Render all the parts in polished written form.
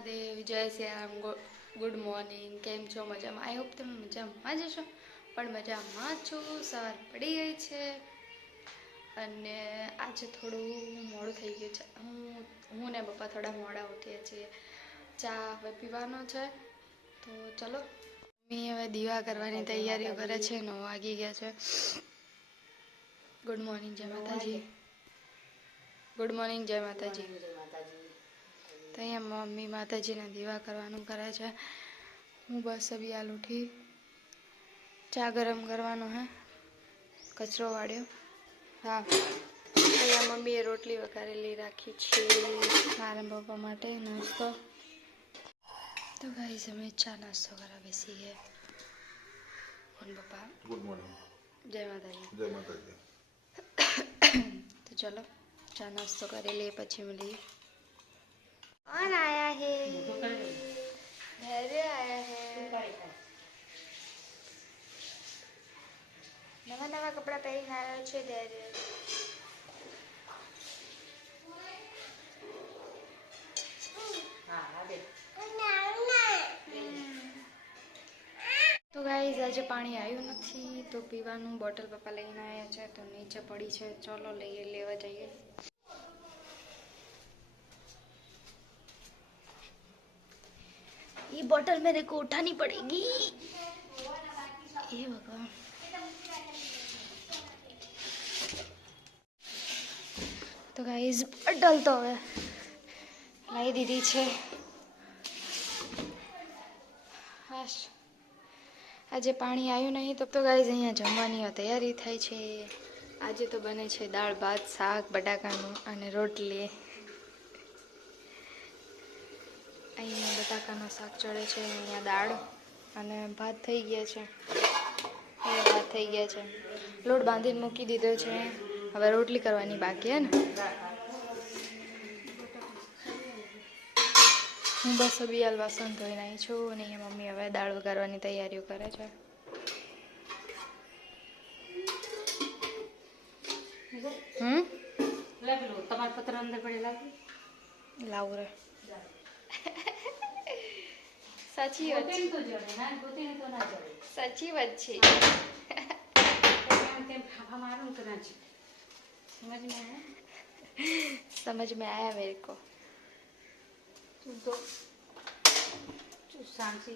દેવ જય શ્યામ good morning કેમ છો મજામાં આઈ હોપ તમે મજામાં જ છો પણ મજામાં છું સવાર પડી ગઈ છે અને આજે થોડું મોડું થઈ ગયું છે હું ને પપ્પા થોડા મોડા ઉઠ્યા છીએ ચા હવે પીવાનો છે તો ચલો મમ્મી હવે દીવા કરવાની તૈયારીઓ કરે છે 9 વાગી ગયા છે ગુડ મોર્નિંગ જય માતાજી ગુડ મોર્નિંગ જય માતાજી तो यहाँ मम्मी माताजी ने दीवा करवानुं करे छे हूँ बस अभी हाल उठी चा गरम करवानो है कचरो वाळ्यो हाँ अहींया मम्मीए रोटली वघारेली राखी छे मारा पप्पा माटे नास्तो तो गाइस हमें चा नास्तो करा बेसी गए कौन पप्पा गुड मॉर्निंग जय माताजी जय माताजी तो चलो चा नास्तो करी लिए पछी मिलीए कौन आया है धैर्य आया है नवा नवा कपड़ा पहरीने आया है धैर्य तो गाइस आज पानी आयु नहीं तो पीवानुं बोटल पप्पा लईने आया है तो नीचे पड़ी है चलो लेवा जाइए ये बोतल मेरे को उठानी पड़ेगी ये भगवान तो गाइस बोतल तो है लाई दीदी छे हाश आज पानी आयु नहीं तो गाइस अहींया जमवानी तैयारी थाय छे आज तो बने छे दाळ भात शाक बटाकानुं अने रोटली अहींया बटाकानो शाक चढ़े छे अहींया दाळ अने भात थई गया छे अहींया भात थई गया छे लोट बांधीने मूकी दीधो छे हवे रोटली करवानी बाकी है ने हूँ बस अभी हाल वासन धोई आई छूँ अने अहींया मम्मी हवे दाळ वघारवानी तैयारीओ करे छे તમારપત્ર અંદર પડેલા લાવું રે સાચી વાત છે તો જડે ના ગોતીને તો ના જડે સાચી વાત છે તેમ ખાવા મારું તો ના છે समझ में आया मेरे को તું તો તું શાંતિ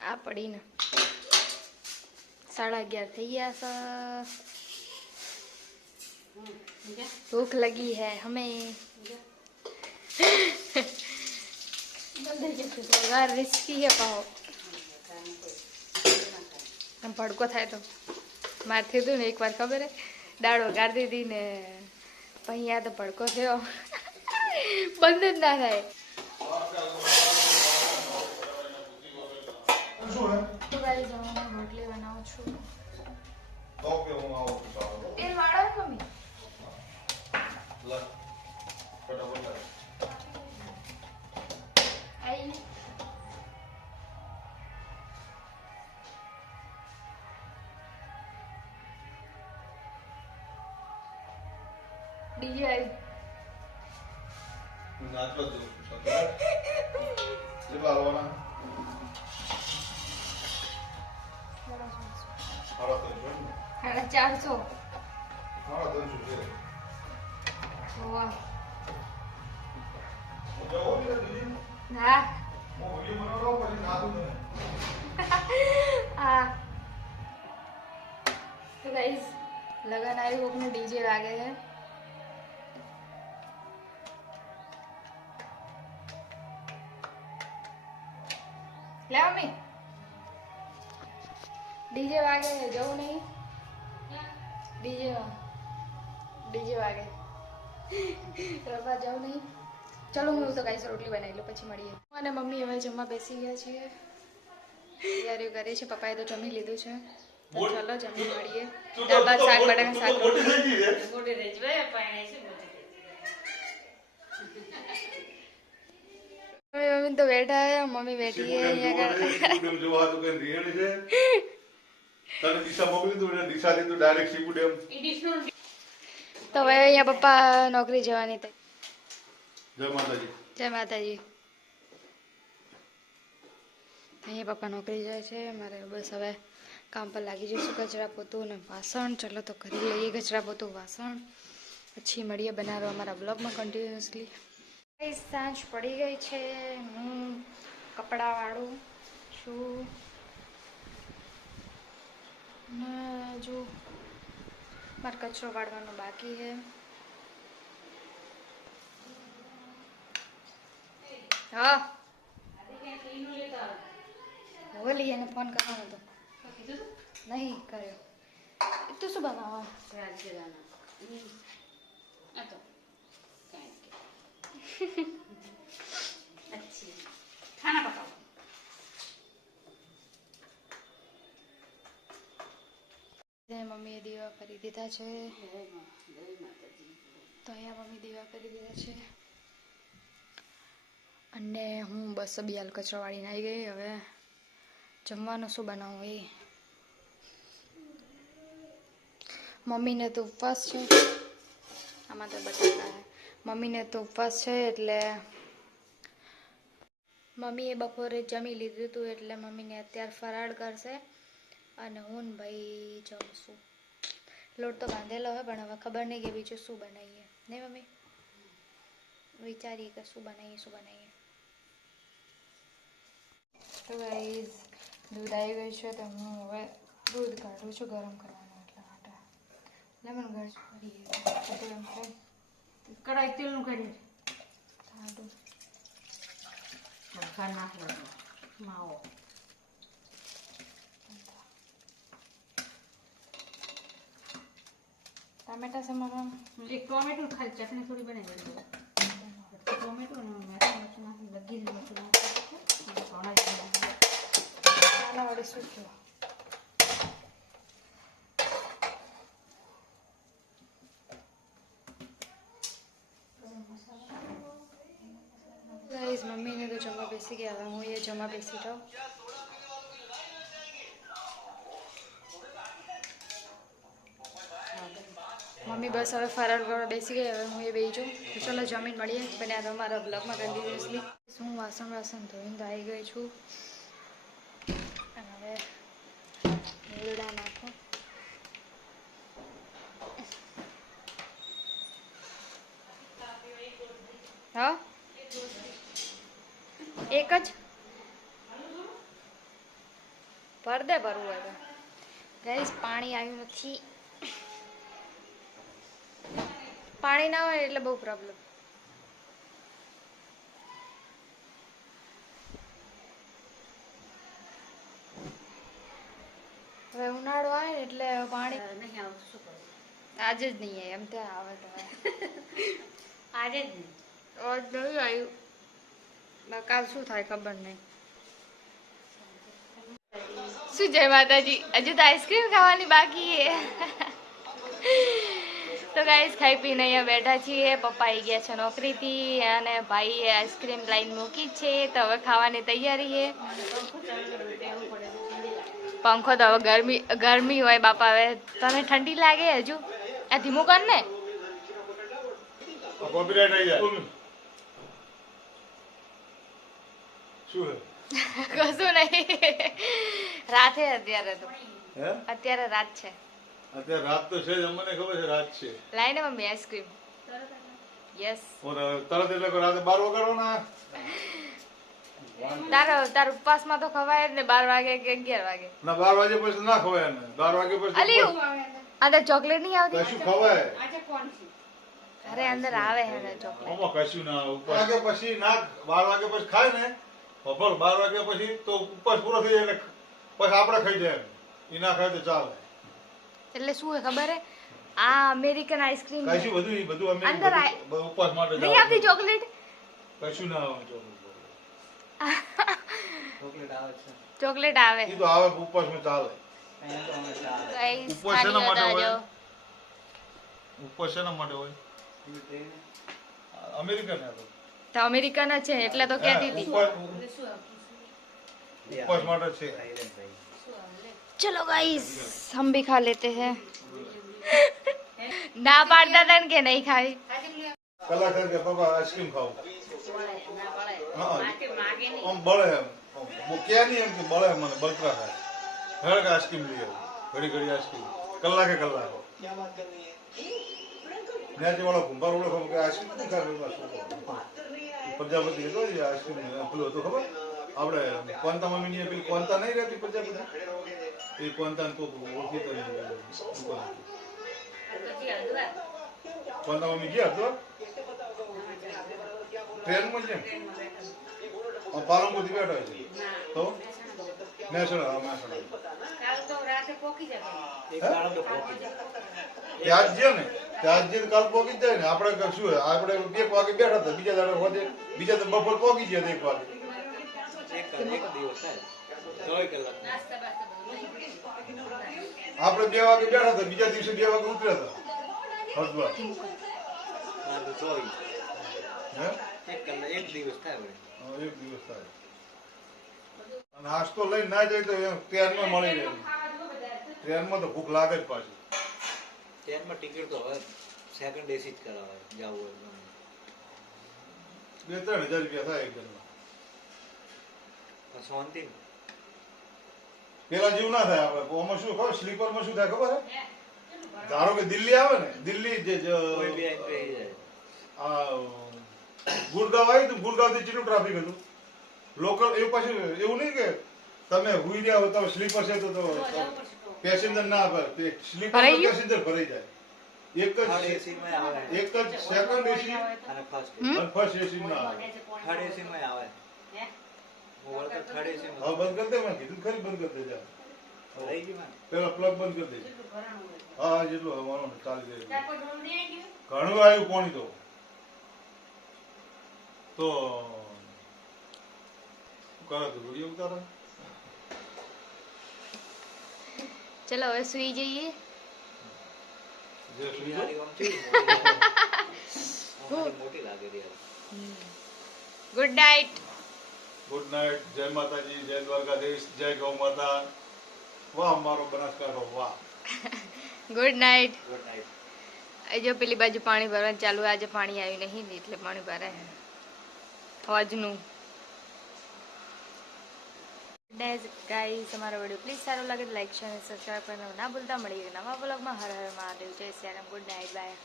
आ पड़ी ना 11:30 થઈ ગયા છે भूख लगी है हमें रिस्की है पाओ हम भड़को थाय तो मार थी तू ने एक बार खबर है दाळ वगार दीधी ने पही तो भड़को थयो बंद ज ना थाय तो गाइस मैं रोटली बनाऊं छू ओके હું આવું છું तेल वाળો है मम्मी ला फटाफट ला आई डीजे आई નાચવા દો સકરા જેટલા આવવાના હાલો તો જો 450 હાલો તો જો वाह જો ઓલી દીદી हाँ હું વિડિયો બનાવવાનો પછી નાદું તને हाँ तो गाइस लगन आई वो अपने डीजे वागे है ले मम्मी डीजे वागे है जाओ नहीं डीजे वागे रवा जाओ नहीं चलो હું તો ગાઈસ રોટલી બનાવી લો પછી મળીએ અને મમ્મી હવે જમવા બેસી ગયા છે તૈયારીઓ કરે છે પપ્પાએ તો જમી લીધું છે તો ચલો જમી મળીએ દાળ ભાત શાક બટાકા શાક મોટી થઈ ગઈ રે મોટી રહી જાય પાણી છે મોટી मम्मी तो बैठा है मम्मी बैठी है यहाँ સીપુ ડેમ જોવા તો કઈ રિયલ છે તને દિશા મોકલી દઉં એટલે દિશાથી તું ડાયરેક્ટ સીપુ ડેમ એડિશનલ तो હવે અહીંયા પપ્પા નોકરી જવાની થઈ જય માતાજી જય માતાજી અહીંયા પપ્પા નોકરી જાય છે, મારે બસ હવે કામ પર લાગી જઈશું. કચરા પોતું અને વાસણ. ચલો તો કરી લઈએ કચરા પોતું વાસણ, પછી મળીએ બનાવવા અમારા બ્લોગમાં કન્ટિન્યુઅસલી. સાંજ પડી ગઈ છે, હું કપડાં વાળું છું ને જો મારે કચરો વાળવાનો બાકી છે. હા બોલી એને ફોન કરવાનો હતો, નહીં કર્યો. તું શું બનાવવા? ખાના પકાવો. મમ્મીએ દીવા કરી દીધા છે, તો અહીંયા મમ્મી દીવા કરી દીધા છે અને હું બસ બિયાલ કચરો વાળીને આવી ગઈ. હવે જમવાનું શું બનાવું એ મમ્મીને તો ઉપવાસ છે, આમાં તો બટાકા. મમ્મીને તો ઉપવાસ છે એટલે મમ્મીએ બપોરે જમી લીધું હતું એટલે મમ્મીને અત્યારે ફરાળ કરશે અને હું ને ભાઈ જમશું. લોટ તો બાંધેલો હોય પણ હવે ખબર નહીં કે બીજું શું બનાવીએ ને મમ્મી, વિચારીએ કે શું બનાવીએ. તો ગાઈઝ દૂધ આવી ગયું છે, તો હું હવે દૂધ કાઢું છું ગરમ કરવાનું એટલા માટે. લેમન ગરમ કરીએ ગરમ થાય. કડાઈ તેલનું કાઢી કાઢું વઘાર નાખવાનો માવો. ટામેટા સમારવાનું. એક ટોમેટો ખાલી ચટણી થોડી બનાવી દઉં. ટોમેટો ને મરચું નાખી બધી જ મરચું નાખી નાના વડે શું થયું? ગાઈઝ મમ્મીને તો જમવા બેસી ગયા, હવે હું એ જમવા બેસી જાઉં. મમ્મી બસ હવે ફરાળ કરવા બેસી ગઈ, હવે હું એ બેસી જાઉં. તો ચલો જમીન મળીએ બને તમારા બ્લોગમાં કન્ટિન્યુઅસલી. હું વાસણ ધોઈને તો આવી ગઈ છું અને હવે મેળડા નાખું. હા એક જ ભર દે, ભરવું હોય તો. ગાઈસ પાણી આવ્યું નથી, પાણી ના હોય એટલે બહુ પ્રોબ્લેમ. હવે ઉનાળો આવે ને એટલે પાણી નહીં આવતું શું કરું? આજે જ નહીં આવે, એમ ત્યાં આવે તો આજે જ નહીં. આજ નહીં આવ્યું, કાલ શું થાય ખબર નહીં. શું જય માતાજી, હજુ તો આઈસ્ક્રીમ ખાવાની બાકી છે. તો ગાઈસ ખાઈ પીને અહીંયા બેઠા છીએ. પપ્પા આવી ગયા છે નોકરીથી અને ભાઈએ આઈસ્ક્રીમ લાઈન મૂકી છે, તો હવે ખાવાની તૈયારી છે. પંખો તો હવે ગરમી હોય બાપા. હવે તને ઠંડી લાગે હજુ? આ ધીમું કર ને. કોપીરાઈટ આવી જાય. શું હે? કશું નહીં, રાત હે અત્યારે તો. હે? અત્યારે રાત છે. અત્યારે રાત તો છે જ, અમને ખબર છે રાત છે. લાઈને મમ્મી આઈસ્ક્રીમ. યસ. તરત એટલે રાતે 12 વગાડવાના. તાર ઉપવાસમાં તો ખવાય જ ને 12 વાગે કે 11 વાગે. ના 12 વાગે પછી ના ખવાય ને. 12 વાગે પછી અલી અંદર ચોકલેટ નહીં આવતી? કશું ખવાય. આજે કોણ છે? અરે અંદર આવે હે ને ચોકલેટ. આમાં કશું ના આવે. 12 વાગે પછી ના, 12 વાગે પછી ખાય ને બપોર 12 વાગ્યા પછી તો ઉપવાસ પૂરો થઈ જાય એટલે પછી આપણે ખાઈ જાય. એ ના ખાય તો ચાલે. એટલે શું હે ખબર હે? આ અમેરિકન આઈસ્ક્રીમ કશું બધું અમે અંદર ઉપવાસ માટે નહીં આવતી ચોકલેટ. કશું ના આવે ચોકલેટ ચોકલેટ આવે. એ તો આવે ઉપવાસમાં ચાલે. ગાઈસ ઉપવાસ શેના ખાલી માટે હોય? બતાવજો. ઉપવાસ શેના માટે હોય? અમેરિકન હે તો. તો અમેરિકન જ છે એટલે તો કહેતી હતી. ઉપવાસ માટે છે. चलो गाइस हम भी खा लेते हैं. ना पाड़ता था कि नहीं खाई. કલાક થાય કે પપ્પા આઈસ્ક્રીમ ખાવું વળે, ના વળે. હા. માગે માગે નહીં. આમ બળે એમ ક્યાં નહીં એમ કે બળે મને બળતરા થાય હેડ કે આઈસ્ક્રીમ લઈ આવું ઘડી ઘડી આઈસ્ક્રીમ કલાકે કલાકે ન્યાથી વાળો કુંભાર ઓળખો કે આઈસ્ક્રીમ નથી ખાવી પ્રજાપતિ હતો એ આઈસ્ક્રીમ પેલું હતું ખબર આપણે કોંતા મમ્મીની પેલી કોંતા નહીં રહેતી પ્રજાપતિ એ કોંતાને કોક ઓળખી તો દુકાન પછી હળદવાર. કોંતા મમ્મી ગયા હતો ટ્રેનમાં છે ટ્રેનમાં બેઠો. પાલનપુરથી બેઠો છે ના. તો મહેસાણા. મહેસાણા કાલ તો રાતે પોકી જતો. ત્યાં જ છે ને ત્યાં જ કાલ પોકી જ જાય ને આપણે શું આપણે 1 વાગે બેઠા હતા બીજા દાડે વધે બીજા તો બપોર પોકી ગયા 1 વાગે નાસ્તા બાસ્તા બધું લઈ ગયો. આપણે 2 વાગે બેઠા હતા બીજા દિવસે 2 વાગે ઉતર્યા હતા હસબા હે એક દિવસ થાય વળી. હા, 1 દિવસ થાય અને નાસ્તો લઈને ના જાય તો એમ ટ્રેનમાં મળી જાય ટ્રેનમાં તો ભૂખ લાગે જ પાછી ટ્રેનમાં ટિકિટ તો હવે સેકન્ડ એસી જ કરાવે જવું હોય તો. 2-3 હજાર રૂપિયા થાય એક જણના પણ શાંતિ ને. પેલા જેવું ના થાય આપણે આમાં શું ખબર સ્લીપરમાં શું થાય ખબર હે ધારો કે દિલ્હી આવે ને દિલ્હી જે કોઈ બી આઈને બેસી જાય. ગુડગાંવ આવ્યું હતું ગુડગાંવથી કેટલું ટ્રાફિક હતું લોકલ એ પછી એવું નહીં કે તમે હુઈ રહ્યા હો તમે સ્લીપર છે તો પેસેન્જર ના આવે સ્લીપર પેસેન્જર ભરાઈ જાય એક થર્ડ જ એસી માં આવે એક જ સેકન્ડ એસી અને ફર્સ્ટ અને ફર્સ્ટ એસી ના આવે થર્ડ એસી માં આવે. હે? હું વળતા થર્ડ એસી માં હા બંધ કરી દે મેં કીધું ખરી બંધ કરી દે જા રહી ગઈ માં. પેલા પ્લગ બંધ કરી દે કેટલું ભરાણું હોય. હા જેટલું હવાનું ચાલી જાય તાર કોઈ ડોલ દે ગયું? ઘણું આવ્યું પાણી તો કરે તો વિડીયો ઉતારે ચલો હવે સુઈ જઈએ જે સુઈ બિહારી જાય. આમ કેવી મોટી લાગે. આમ મારી મોટી લાગે છે યાર. Good night. ગુડ નાઇટ જય માતાજી જય દ્વારકાધીશ જય ગૌ માતા વાહ મારો બનાસકાંઠો વાહ ગુડ નાઇટ. Good night. જો પેલી બાજુ પાણી ભરવાનું ચાલુ આજે પાણી આવ્યું નહીં ને એટલે પાણી ભરાય હોજનું ગાઈસ અમારો વિડીયો પ્લીઝ સારો લાગે તો લાઈક શેર અને સબસ્ક્રાઈબ કરવાનું ના ભૂલતા. મળીએ નવા બ્લોગમાં. હર હર મહાદેવ. જય Shri Ram. Good night. By.